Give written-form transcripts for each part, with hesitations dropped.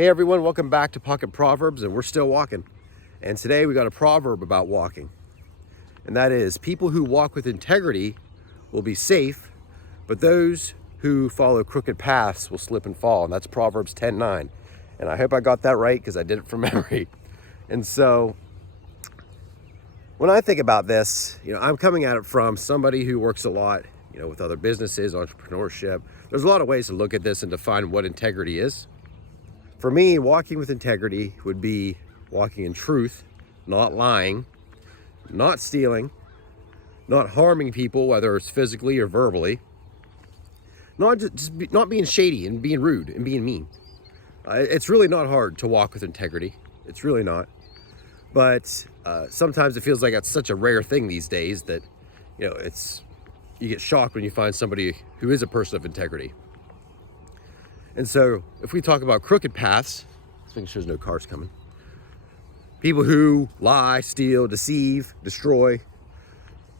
Hey everyone, welcome back to Book of Proverbs, and we're still walking. And today we got a proverb about walking. And that is, people who walk with integrity will be safe, but those who follow crooked paths will slip and fall. And that's Proverbs 10:9. And I hope I got that right because I did it from memory. And so when I think about this, I'm coming at it from somebody who works a lot, with other businesses, entrepreneurship. There's a lot of ways to look at this and define what integrity is. For me, walking with integrity would be walking in truth, not lying, not stealing, not harming people, whether it's physically or verbally, not being shady and being rude and being mean. It's really not hard to walk with integrity. It's really not. But sometimes it feels like that's such a rare thing these days that, you get shocked when you find somebody who is a person of integrity. And so if we talk about crooked paths, let's make sure there's no cars coming. People who lie, steal, deceive, destroy,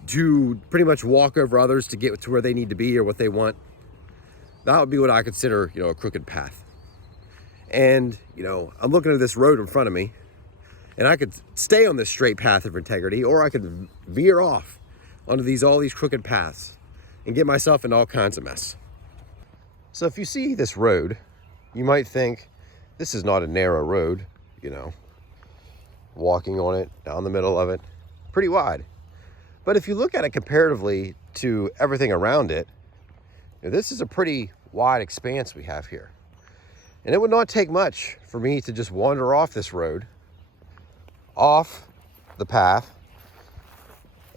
to pretty much walk over others to get to where they need to be or what they want. That would be what I consider, a crooked path. And, I'm looking at this road in front of me, and I could stay on this straight path of integrity, or I could veer off onto all these crooked paths and get myself into all kinds of mess. So if you see this road, you might think this is not a narrow road, walking on it, down the middle of it, pretty wide. But if you look at it comparatively to everything around it, this is a pretty wide expanse we have here. And it would not take much for me to just wander off this road, off the path,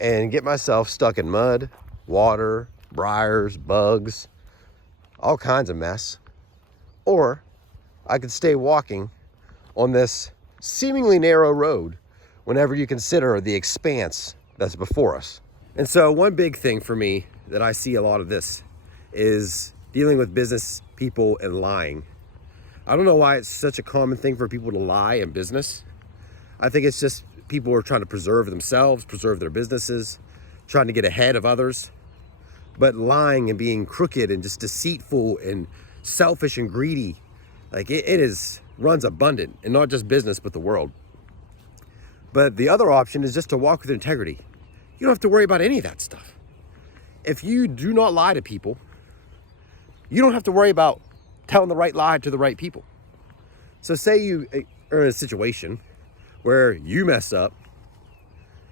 and get myself stuck in mud, water, briars, bugs, all kinds of mess. Or I could stay walking on this seemingly narrow road whenever you consider the expanse that's before us. And so one big thing for me that I see a lot of this is dealing with business people and lying. I don't know why it's such a common thing for people to lie in business. I think it's just people are trying to preserve themselves, preserve their businesses, trying to get ahead of others. But lying and being crooked and just deceitful and selfish and greedy, like it runs abundant in not just business, but the world. But the other option is just to walk with integrity. You don't have to worry about any of that stuff. If you do not lie to people, you don't have to worry about telling the right lie to the right people. So say you are in a situation where you mess up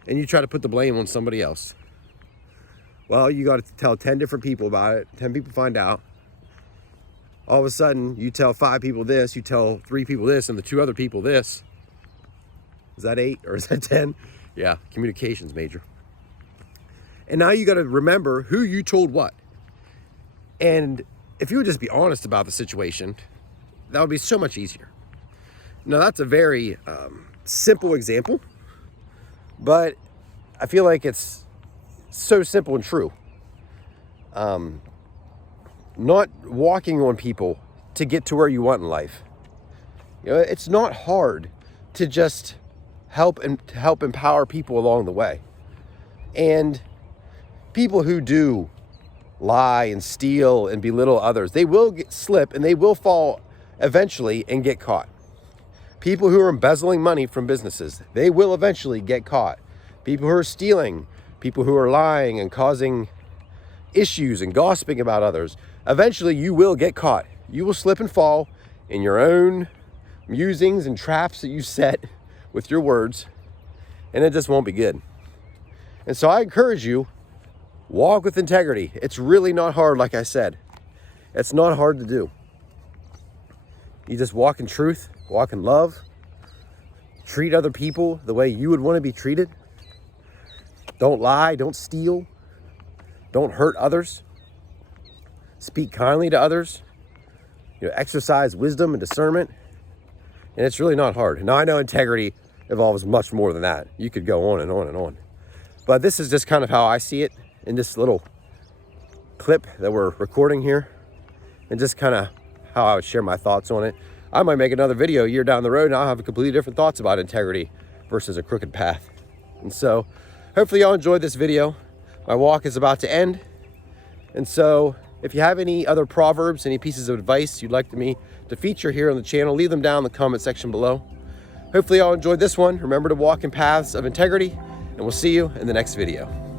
and you try to put the blame on somebody else. Well, you got to tell 10 different people about it. 10 people find out. All of a sudden, you tell 5 people this, you tell 3 people this, and the 2 other people this. Is that 8 or is that 10? Yeah, communications major. And now you got to remember who you told what. And if you would just be honest about the situation, that would be so much easier. Now, that's a very simple example, but I feel like it's so simple and true. Not walking on people to get to where you want in life. It's not hard to just help empower people along the way. And people who do lie and steal and belittle others, they will slip and they will fall eventually and get caught. People who are embezzling money from businesses, they will eventually get caught. People who are stealing, people who are lying and causing issues and gossiping about others, eventually you will get caught. You will slip and fall in your own musings and traps that you set with your words, and it just won't be good. And so I encourage you, walk with integrity. It's really not hard, like I said. It's not hard to do. You just walk in truth, walk in love, treat other people the way you would want to be treated. Don't lie, don't steal, don't hurt others. Speak kindly to others. Exercise wisdom and discernment. And it's really not hard. Now, I know integrity involves much more than that. You could go on and on and on. But this is just kind of how I see it in this little clip that we're recording here, and just kind of how I would share my thoughts on it. I might make another video a year down the road and I'll have completely different thoughts about integrity versus a crooked path. And so hopefully y'all enjoyed this video. My walk is about to end. And so if you have any other proverbs, any pieces of advice you'd like me to feature here on the channel, leave them down in the comment section below. Hopefully y'all enjoyed this one. Remember to walk in paths of integrity, and we'll see you in the next video.